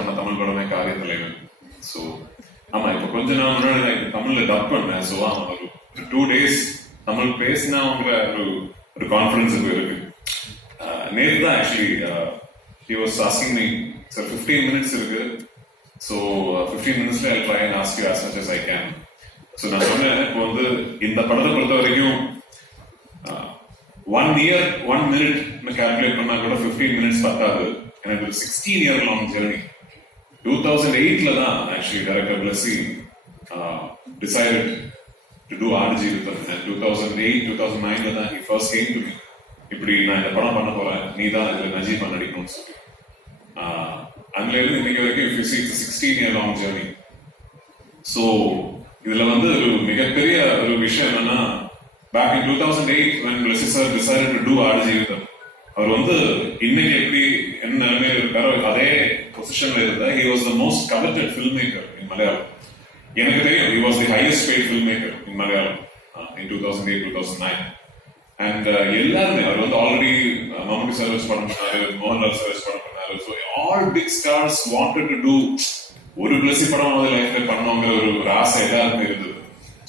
பண்ண தமிழ் படமே காவிய தலைவன். ஸோ ஆமா, இப்போ கொஞ்ச நாள் முன்னாடி நான் தமிழ்ல டப் பண்ணேன். ஸோ ஒரு 2 days தமிழ் பேசினாங்கிற ஒரு கான்ஃபரன்ஸ் இருக்கு. நேற்று தான் actually he was asking me, sir 15 minutes இருக்கு, ஸோ 15 minutesல I'll try and ask you as much as I can. So நான் சொன்னேன், இப்போ வந்து இந்த படத்தை பொறுத்த வரைக்கும் 1 year 1 minute கால்குலேட் பண்ணா கூட 15 minutes பத்தாது. எனக்கு ஒரு 16 year long journey. 2008 தான் actually director Blessy decided to do RG with them. And 2008 2009 தான் he first came to me. இப்படி நான் இந்த படம் பண்ண போறேன், நீ தான் இதுல நஜீப் நடிக்கணும்னு சொல்லி. அதுல இருந்து இன்னைக்கு வரைக்கும் if you see it's a 16 year long journey. So இதுல வந்து ஒரு மிகப்பெரிய ஒரு விஷயம் என்னன்னா, back in 2008 when Blessy sir decided to do RG with them, அவர் வந்து இன்னைக்கு எப்படி என்ன நிலைமையில இருக்காரோ அதே பொசிஷன்ல இருந்தா he was the most coveted filmmaker in Malayalam. எனக்கு தெரியும் he was the highest paid filmmaker in Malayalam in 2008-2009. And எல்லாருமே அவர் வந்து ஆல்ரெடி மம்முட்டி சார் வச்சு படம் பண்ணாரு, மோகன்லால் சார் வச்சு படம் பண்ணாரு. So all big stars wanted to do ஒரு பிளஸி படம் வந்து லைஃப்ல பண்ணோங்கிற ஒரு ஆசை எல்லாருமே இருந்தது.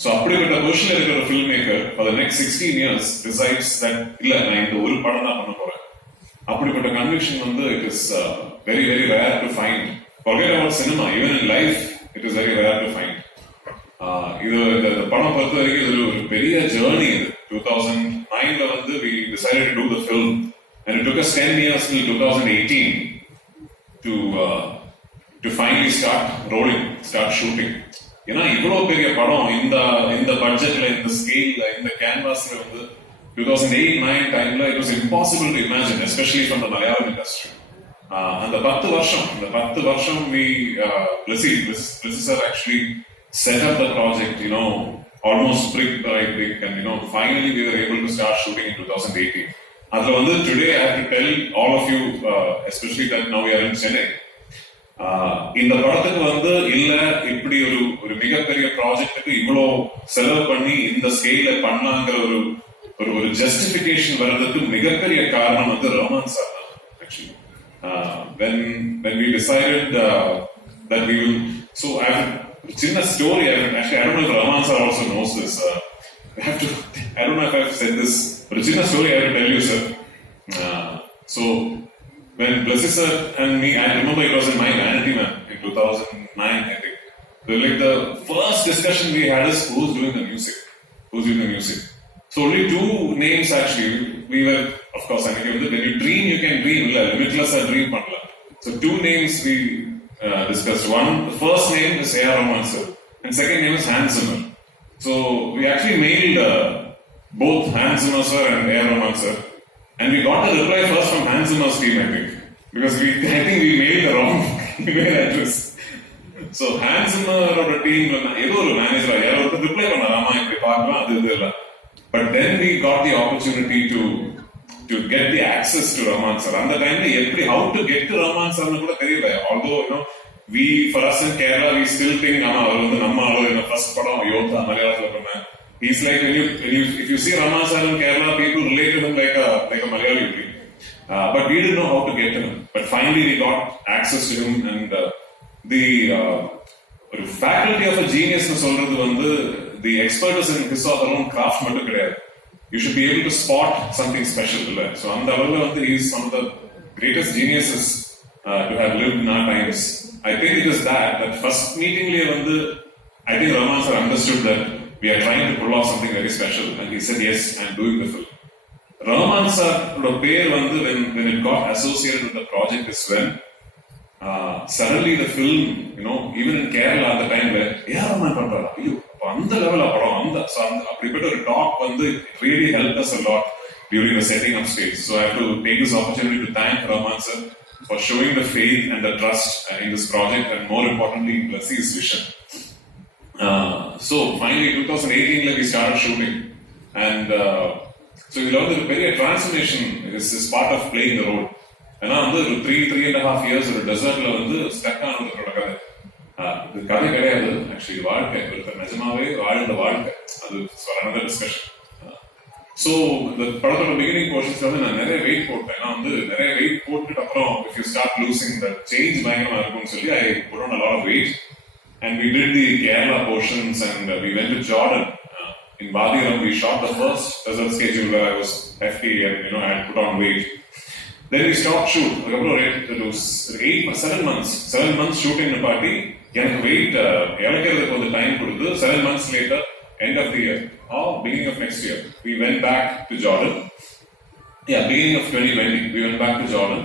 ஸோ அப்படிப்பட்ட பொசிஷன்ல இருக்கிற ஒரு film maker for the next 16 years decides that இல்ல நான் இந்த ஒரு படம் தான் பண்ண போறேன். அப்படிப்பட்ட கன்விக்ஷன் வந்து it is very very rare to find. forget about cinema, even in life it is very rare to find. இது இந்த படம் பொறுத்த வரைக்கும் இது ஒரு பெரிய ஜேர்னி. இது 2009 வந்து we decided to do the film and it took us 10 years till 2018 to finally start rolling, start shooting. ஏன்னா இவ்வளவு பெரிய படம் இந்த பட்ஜெட்ல, இந்த ஸ்கேல்ல, இந்த கேன்வாஸ்ல வந்து 2008-9 டைம்ல it was impossible to imagine, especially from the Malayalam industry. அந்த 10 வருஷம் we Blessy sir actually set up the project, almost brick by brick, and finally we were able to start shooting in 2018. அதுல வந்து today I have to tell all of you, especially that now we are in Chennai, இந்த படத்துக்கு வந்து இல்ல இப்படி ஒரு மிகப்பெரிய ப்ராஜெக்டுக்கு இவ்வளோ செலவு பண்ணி இந்த ஸ்கேல்ல பண்ணாங்கிற ஒரு ஜஸ்டிபிகேஷன் வர்றதுக்கு மிகப்பெரிய காரணம் வந்து ரஹ்மான் சார் தான். Actually when we decided that we will, so I have a சின்ன story. Actually I don't know if Rahman sir also knows this. I don't know if I've said this, but a சின்ன story I have to tell you, sir. So when Blessy sir and me, I remember it was in my Vanity Man in 2009, I think. So like the first discussion we had is who's doing the music. So only 2 names actually. We were, of course, when you dream, you can dream. Limitless dream panla. So 2 names we discussed. The first name is A.R. Rahman sir, and second name is Hans Zimmer. So we actually mailed both Hans Zimmer sir and A.R. Rahman sir, and we got the reply first from Hans Zimmer's team, I think, because I think we mailed the wrong email address. So Hans Zimmer or team, ஏதோ ஒரு மேனேஜர் யாரோ ஒரு ரிப்ளை பண்ணாராமா, இப்படி பார்க்கலாம் அது இல்ல. But then we got the opportunity to get the access to Rahman sir. அந்த டைம்ல எப்படி how to get to Rahman sir னு கூட தெரியல. Although we for us in Kerala we still think அவர் வந்து நம்ம ஆளோ, இந்த ஃபர்ஸ்ட் படம் யோதா மலையாளத்துல பண்ண. He's like when you if you see Rahman sir in Kerala, people relate to him like a Malayali only. But we didn't know how to get to him. But finally we got access to him, and the faculty of a genius னு சொல்றது வந்து the expertise in his or her own craft மட்டும் கிடையாது. You should be able to spot something special. So அந்த அளவுல வந்து he is one of the greatest geniuses to have lived in our times. I think it is that first meetingலயே வந்து I think Rahman sir understood that we are trying to pull off something very special, and he said yes, I am doing the film. Rahman sir பேர் வந்து when it got associated with the project is when suddenly the film, even in Kerala at the time, Rahman பண்றாரா, ஐயோ அந்த லெவல் படம் அப்படிப்பட்ட ஒரு டாக் வந்து really helped us a lot during the setting up stage. So I have to take this opportunity to thank Rahman sir for showing the faith and the trust in this project, and more importantly in Blessy's vision. So finally 2018 we started shooting, and so we learned that a பெரிய transformation is part of playing the role. ஏன்னா வந்து ஒரு 3.5 years ஒரு டெசர்ட்ல வந்து ஸ்டக் ஆனதோட கதை. இது கதை கிடையாது, ஆக்சுவலி வாழ்க்கை. ஒருத்தர் நிஜமாவே வாழ்ந்த வாழ்க்கை. அது another discussion. ஸோ இந்த படத்தோட பிகினிங் போர்ஷன்ஸ்ல வந்து நான் நிறைய வெயிட் போட்டேன். நான் வந்து நிறைய வெயிட் போட்டுட்டு அப்புறம் if you start losing the change பயங்கரமா இருக்கும்னு சொல்லி I put on a lot of weight and we did the Kerala portions and we went to Jordan. In Vadiram we shot the first desert schedule where I was hefty and I had put on weight. Then we stopped shoot. It was 7 months shooting party. எனக்கு வெயிட் இறக்கிறதுக்கு கொஞ்சம் டைம் கொடுத்து 7 months later, end of the year or beginning of next year, we went back to Jordan. Beginning of 2020, we went back to Jordan.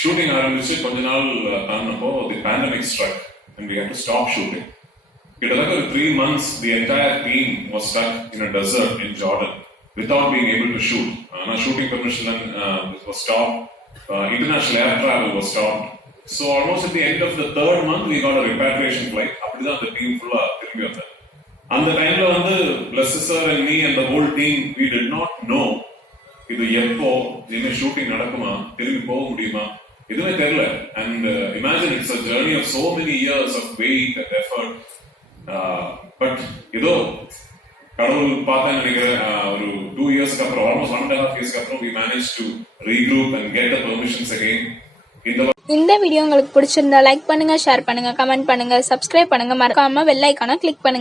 Shooting ஆரம்பிச்சு கொஞ்ச நாள் தாண்டப்போ the pandemic struck and we had to stop shooting. கிட்டத்தட்ட 3 months the entire team was stuck in a desert in Jordan without being able to shoot. Shooting permission was stopped. International air travel was stopped. So almost at the end of the 3rd month, we got a repatriation flight. அப்படிதான் அந்த டீம் ஃபுல்லா திரும்பி வந்தேன். அந்த டைம்ல வந்து Bless sir and me and the whole team, we did not know இது எப்போ இனிமே ஷூட்டிங் நடக்குமா, திரும்பி போக முடியுமா, எதுவுமே தெரியல. And imagine it's a journey of so many years of wait and effort. But ஏதோ கடவுள் பார்த்தேன்னு நினைக்கிறேன். ஒரு 2 yearsக்கு அப்புறம், ஆல்மோஸ்ட் 1.5 yearsக்கு அப்புறம் we managed to regroup and get the permissions again. இந்த வீடியோ உங்களுக்கு பிடிச்சிருந்தா லைக் பண்ணுங்க, ஷேர் பண்ணுங்க, கமெண்ட் பண்ணுங்க, சப்ஸ்கிரைப் பண்ணுங்க, மறக்காம பெல் ஐகானை கிளிக் பண்ணுங்க.